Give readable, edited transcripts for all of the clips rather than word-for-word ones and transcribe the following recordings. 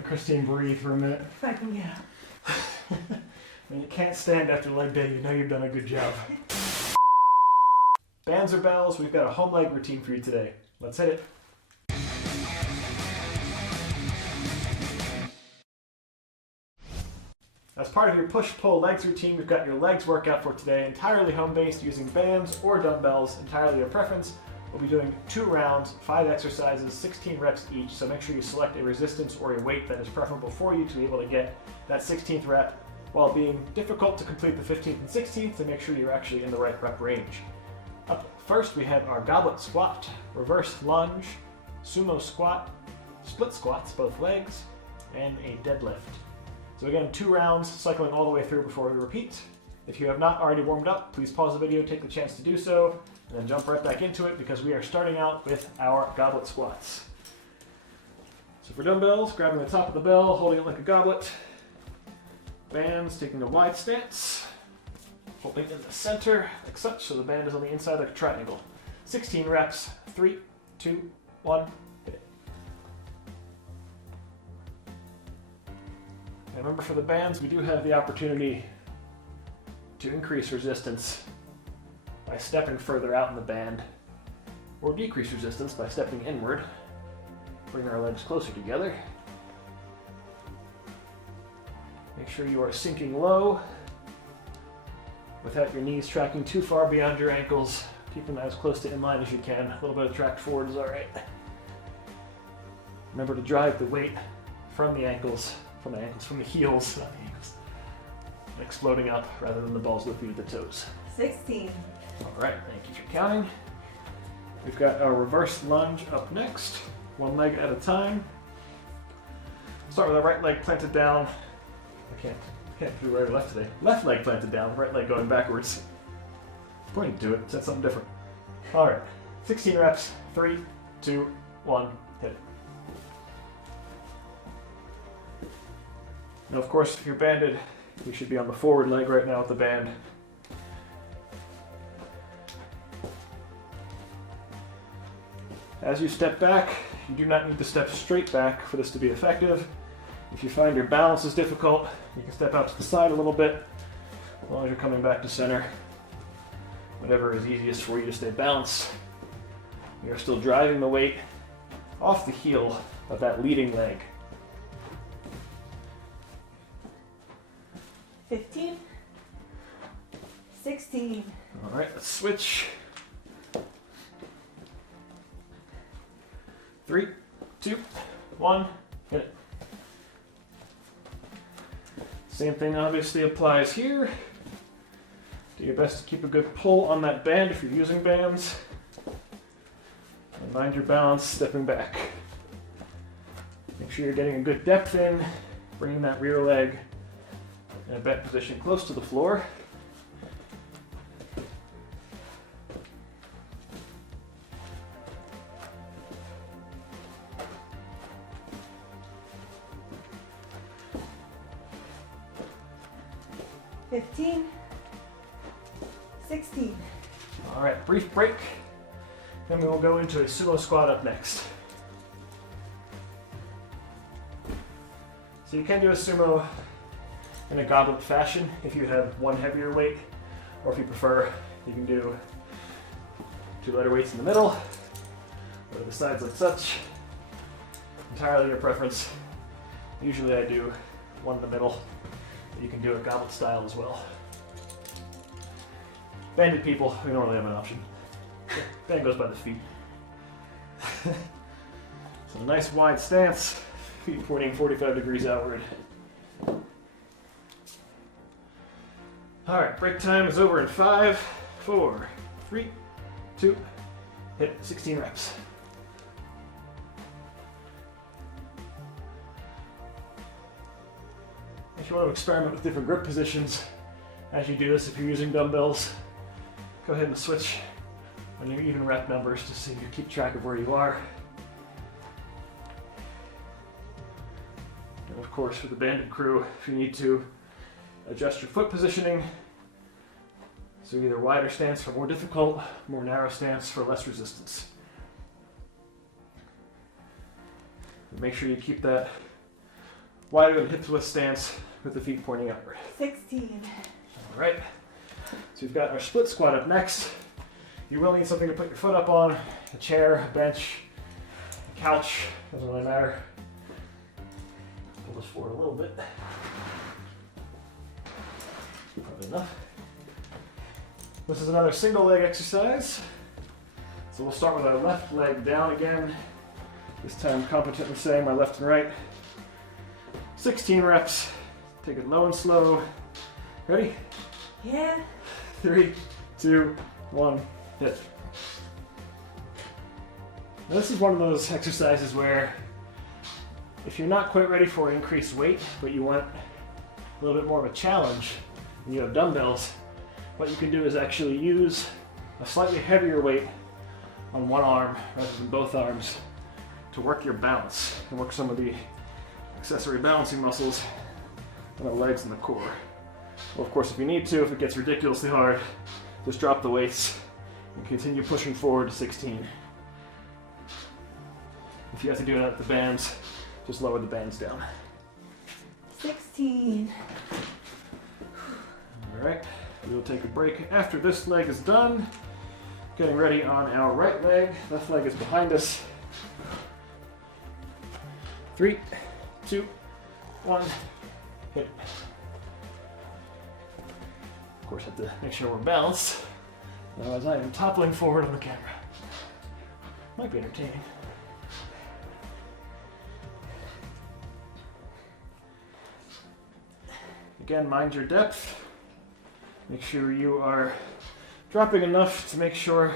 Christine, breathe for a minute. Yeah. When you can't stand after leg day, you know you've done a good job. Bands or bells, we've got a home leg routine for you today. Let's hit it. As part of your push-pull legs routine, we've got your legs workout for today, entirely home-based using bands or dumbbells, entirely your preference. We'll be doing 2 rounds, 5 exercises, 16 reps each, so make sure you select a resistance or a weight that is preferable for you to be able to get that 16th rep while being difficult to complete the 15th and 16th to make sure you're actually in the right rep range. Up first, we have our Goblet Squat, Reverse Lunge, Sumo Squat, Split Squats, both legs, and a Deadlift. So again, 2 rounds, cycling all the way through before we repeat. If you have not already warmed up, please pause the video, take the chance to do so, and then jump right back into it because we are starting out with our Goblet Squats. So for dumbbells, grabbing the top of the bell, holding it like a goblet. Bands, taking a wide stance, holding in the center like such, so the band is on the inside like a triangle. 16 reps, 3, 2, 1, hit it. And remember, for the bands, we do have the opportunity to increase resistance by stepping further out in the band, or decrease resistance by stepping inward. Bring our legs closer together. Make sure you are sinking low without your knees tracking too far beyond your ankles. Keep them as close to inline as you can. A little bit of track forward is all right. Remember to drive the weight from the heels, not the ankles. Exploding up rather than the balls lifting at the toes. 16. All right, thank you for counting. We've got our reverse lunge up next, 1 leg at a time. Start with our right leg planted down. I can't do right or left today. Left leg planted down, right leg going backwards. Pointing to it, said something different. All right, 16 reps, 3, 2, 1, hit it. Now, of course, if you're banded, you should be on the forward leg right now with the band. As you step back, you do not need to step straight back for this to be effective. If you find your balance is difficult, you can step out to the side a little bit, as long as you're coming back to center. Whatever is easiest for you to stay balanced. You're still driving the weight off the heel of that leading leg. 15. 16. All right, let's switch. 3, 2, 1, hit it. Same thing obviously applies here. Do your best to keep a good pull on that band if you're using bands. And mind your balance stepping back. Make sure you're getting a good depth in, bringing that rear leg in a bent position close to the floor. $15, 16. All right, brief break. Then we will go into a sumo squat up next. So you can do a sumo in a goblet fashion if you have one heavier weight, or if you prefer, you can do 2 lighter weights in the middle, or to the sides like such. Entirely your preference. Usually I do 1 in the middle. You can do it goblet style as well. Banded people, we don't really have an option. Band goes by the feet. So a nice wide stance, feet pointing 45 degrees outward. All right, break time is over in 5, 4, 3, 2, hit 16 reps. If you want to experiment with different grip positions as you do this, if you're using dumbbells, go ahead and switch on your even rep numbers just so you keep track of where you are. And of course, for the banded crew, if you need to adjust your foot positioning, so either wider stance for more difficult, more narrow stance for less resistance. And make sure you keep that wide open hip twist stance with the feet pointing outward. 16. All right. So we've got our split squat up next. You will need something to put your foot up on, a chair, a bench, a couch, doesn't really matter. Pull this forward a little bit. Probably enough. This is another single leg exercise. So we'll start with our left leg down again. This time competently saying my left and right. 16 reps. Take it low and slow. Ready? Yeah. 3, 2, 1, hit. Now this is one of those exercises where if you're not quite ready for increased weight, but you want a little bit more of a challenge, and you have dumbbells, what you can do is actually use a slightly heavier weight on one arm rather than both arms to work your balance and work some of the accessory balancing muscles in the legs and the core. Well, of course, if you need to, if it gets ridiculously hard, just drop the weights and continue pushing forward to 16. If you have to do it at the bands, just lower the bands down. 16. All right, we'll take a break after this leg is done. Getting ready on our right leg. Left leg is behind us. 3, 2, 1, hit. Of course, have to make sure we're balanced. Otherwise, I am toppling forward on the camera. Might be entertaining. Again, mind your depth. Make sure you are dropping enough to make sure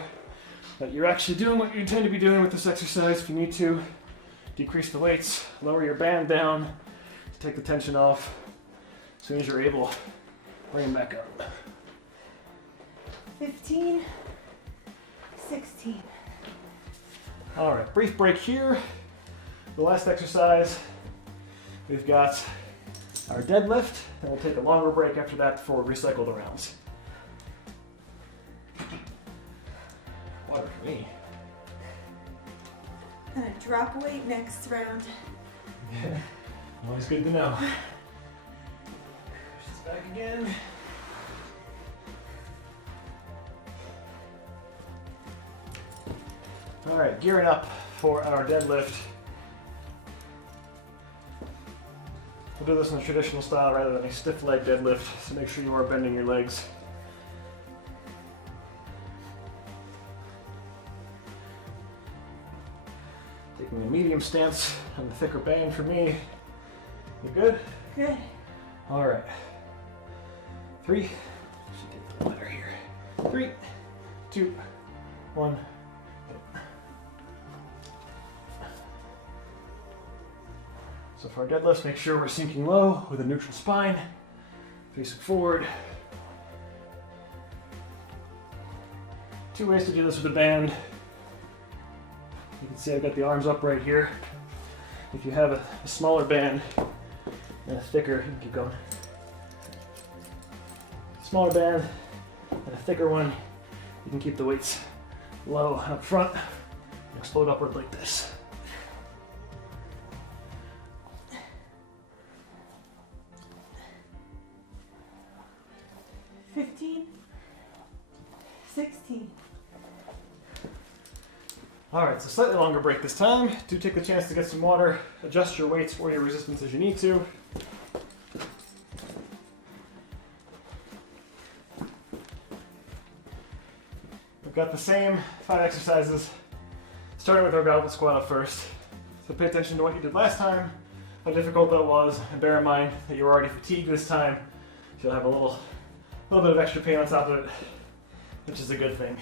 that you're actually doing what you intend to be doing with this exercise. If you need to, decrease the weights, lower your band down, take the tension off. As soon as you're able, bring them back up. 15. 16. All right, brief break here. The last exercise, we've got our deadlift, and we'll take a longer break after that before we recycle the rounds. Water for me. Gonna drop weight next round. Yeah, always good to know. Push this back again. All right, gearing up for our deadlift. We'll do this in a traditional style rather than a stiff leg deadlift, so make sure you are bending your legs. Taking a medium stance on the thicker band for me. You good? Good. All right. 3, should get the ladder here. 3, 2, 1. So for our deadlifts, make sure we're sinking low with a neutral spine, facing forward. 2 ways to do this with a band. You can see I've got the arms up right here. If you have a smaller band and a thicker, you can keep going. Smaller band and a thicker one, you can keep the weights low up front and explode upward like this. All right, so slightly longer break this time. Do take the chance to get some water, adjust your weights or your resistance as you need to. We've got the same 5 exercises, starting with our goblet squat up first. So pay attention to what you did last time, how difficult that was, and bear in mind that you're already fatigued this time, so you'll have a little bit of extra pain on top of it, which is a good thing.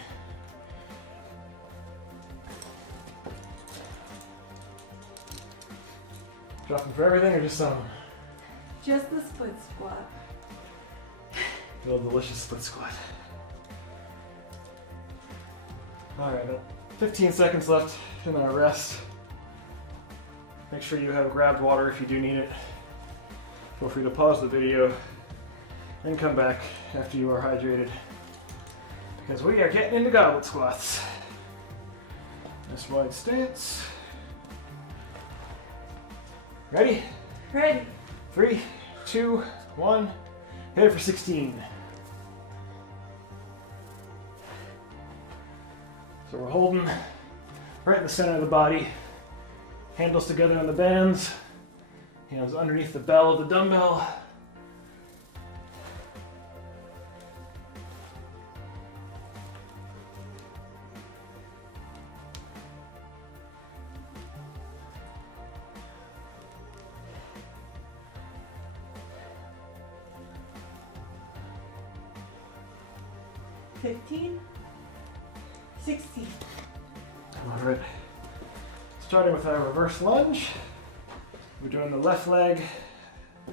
Dropping for everything or just some? Just the split squat. Good old delicious split squat. Alright, about 15 seconds left in our rest. Make sure you have grabbed water if you do need it. Feel free to pause the video and come back after you are hydrated, because we are getting into goblet squats. Nice wide stance. Ready? Ready. 3, 2, 1. Hit it for 16. So we're holding right in the center of the body. Handles together on the bands. Hands underneath the bell of the dumbbell. $15, $16. All right. Starting with our reverse lunge. We're doing the left leg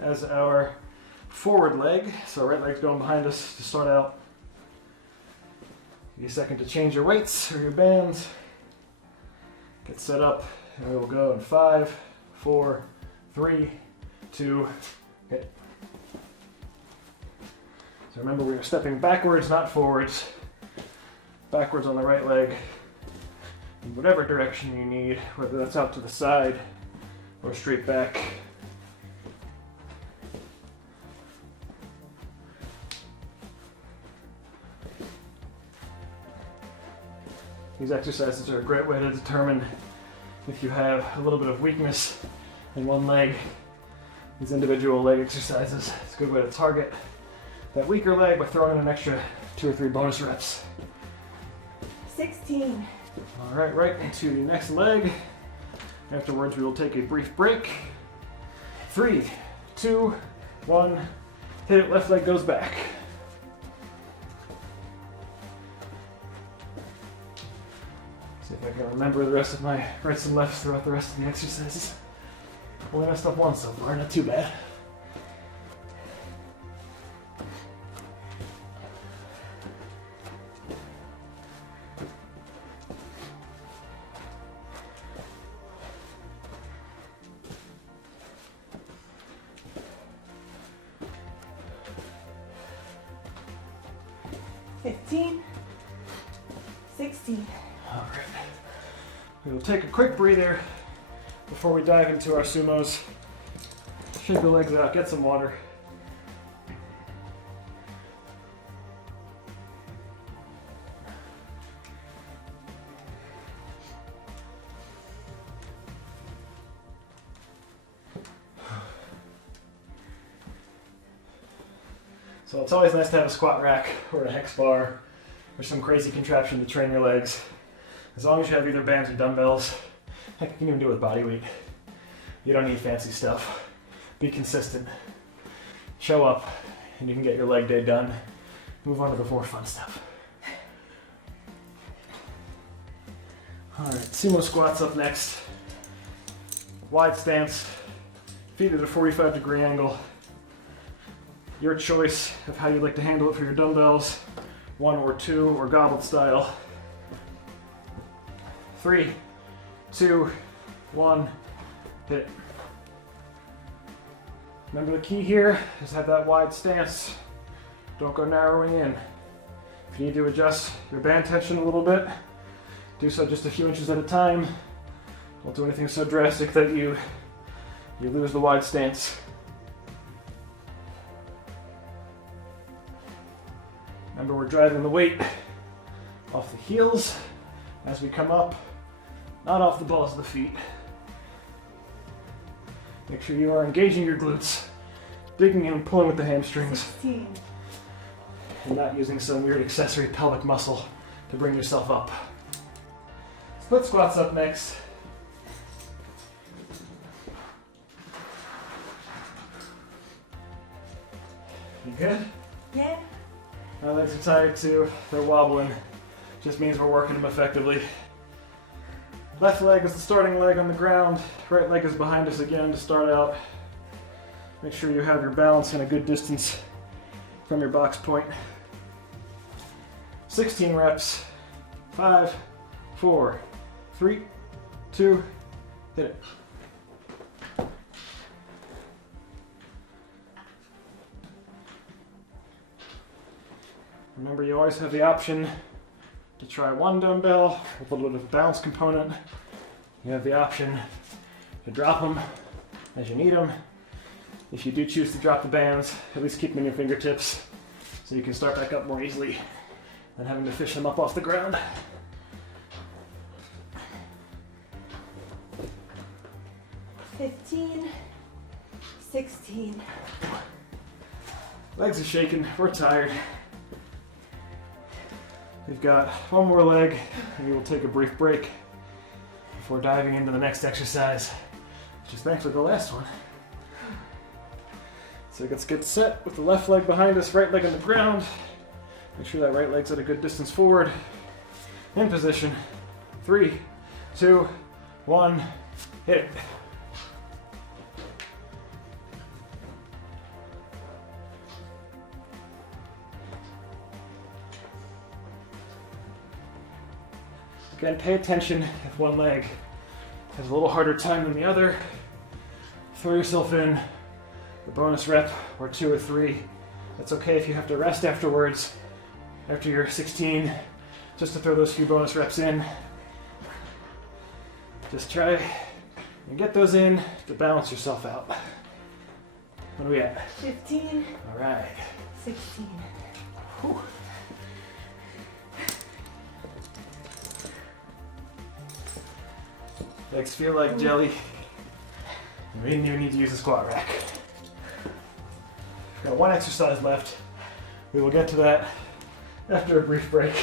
as our forward leg. So right leg's going behind us to start out. Give you a second to change your weights or your bands. Get set up, and we will go in 5, 4, 3, 2, hit. So remember, we're stepping backwards, not forwards. Backwards on the right leg, in whatever direction you need, whether that's out to the side or straight back. These exercises are a great way to determine if you have a little bit of weakness in one leg. These individual leg exercises, it's a good way to target that weaker leg by throwing in an extra 2 or 3 bonus reps. 16. All right, right into the next leg. Afterwards, we will take a brief break. 3, 2, 1. Hit it, left leg goes back. See if I can remember the rest of my rights and lefts throughout the rest of the exercises. Only messed up one so far, not too bad. $15, $16. All right. We will take a quick breather before we dive into our sumos. Shake the legs out, get some water. So it's always nice to have a squat rack or a hex bar or some crazy contraption to train your legs. As long as you have either bands or dumbbells, heck, you can even do it with body weight. You don't need fancy stuff. Be consistent. Show up, and you can get your leg day done. Move on to the more fun stuff. All right, sumo squats up next. Wide stance, feet at a 45-degree angle. Your choice of how you like to handle it for your dumbbells, 1 or 2 or goblet style. 3, 2, 1, hit. Remember the key here is have that wide stance. Don't go narrowing in. If you need to adjust your band tension a little bit, do so just a few inches at a time. Don't do anything so drastic that you lose the wide stance. Remember, we're driving the weight off the heels as we come up, not off the balls of the feet. Make sure you are engaging your glutes, digging in and pulling with the hamstrings, 16. and not using some weird accessory pelvic muscle to bring yourself up. Split squats up next. You good? Yeah. My legs are tired too, they're wobbling. Just means we're working them effectively. Left leg is the starting leg on the ground. Right leg is behind us again to start out. Make sure you have your balance in a good distance from your box point. 16 reps. 5, 4, 3, 2, hit it. Remember, you always have the option to try one dumbbell with a little bit of a balance component. You have the option to drop them as you need them. If you do choose to drop the bands, at least keep them in your fingertips so you can start back up more easily than having to fish them up off the ground. $15, $16. Legs are shaking, we're tired. We've got one more leg, and we will take a brief break before diving into the next exercise, which is thankfully the last one. So let's get set with the left leg behind us, right leg on the ground. Make sure that right leg's at a good distance forward. In position. 3, 2, 1, hit it. Again, pay attention if one leg has a little harder time than the other. Throw yourself in a bonus rep or 2 or 3. That's okay if you have to rest afterwards, after you're 16, just to throw those few bonus reps in. Just try and get those in to balance yourself out. What are we at? 15. All right. 16. Whew. Legs feel like jelly. We didn't even need to use the squat rack. We've got one exercise left. We will get to that after a brief break.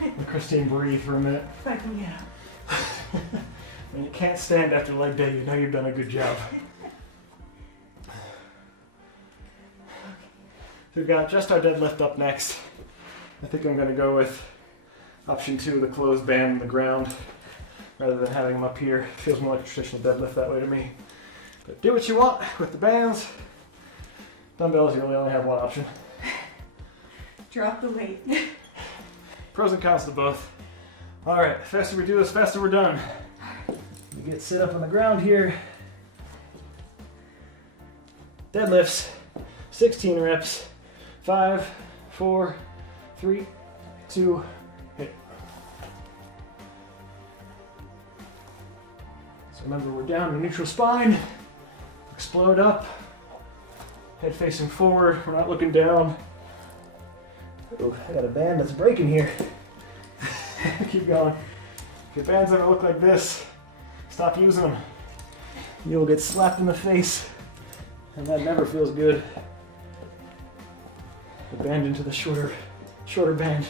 Let Christine breathe for a minute. If I can get up. When you can't stand after leg day, you know you've done a good job. So we've got just our deadlift up next. I think I'm going to go with option 2, the closed band on the ground, rather than having them up here. Feels more like a traditional deadlift that way to me. But do what you want with the bands. Dumbbells, you really only have one option. Drop the weight. Pros and cons to both. All right, the faster we do this, faster we're done. We get set up on the ground here. Deadlifts, 16 reps. 5, 4, 3, 2, hit. So remember, we're down in neutral spine. Explode up. Head facing forward. We're not looking down. Oh, I got a band that's breaking here. Keep going. If your bands ever look like this, stop using them. You'll get slapped in the face, and that never feels good. The band into the shorter band.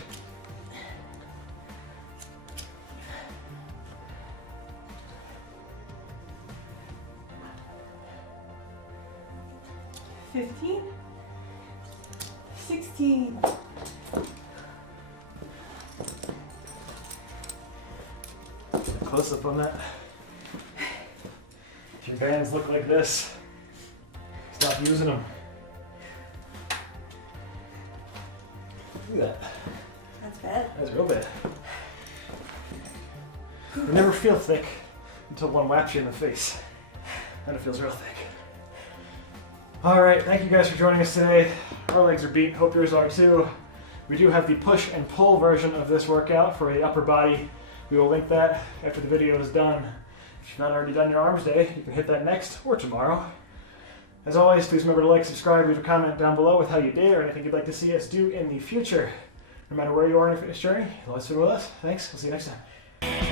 $15, $16. Close up on that. If your bands look like this, stop using them. Look at that. That's bad. That's real bad. You never feel thick until one whaps you in the face. Then it feels real thick. All right, thank you guys for joining us today. Our legs are beat, hope yours are too. We do have the push and pull version of this workout for the upper body. We will link that after the video is done. If you've not already done your arms day, you can hit that next or tomorrow. As always, please remember to like, subscribe, leave a comment down below with how you did or anything you'd like to see us do in the future. No matter where you are in your fitness journey, you'll always fit with us. Thanks, we'll see you next time.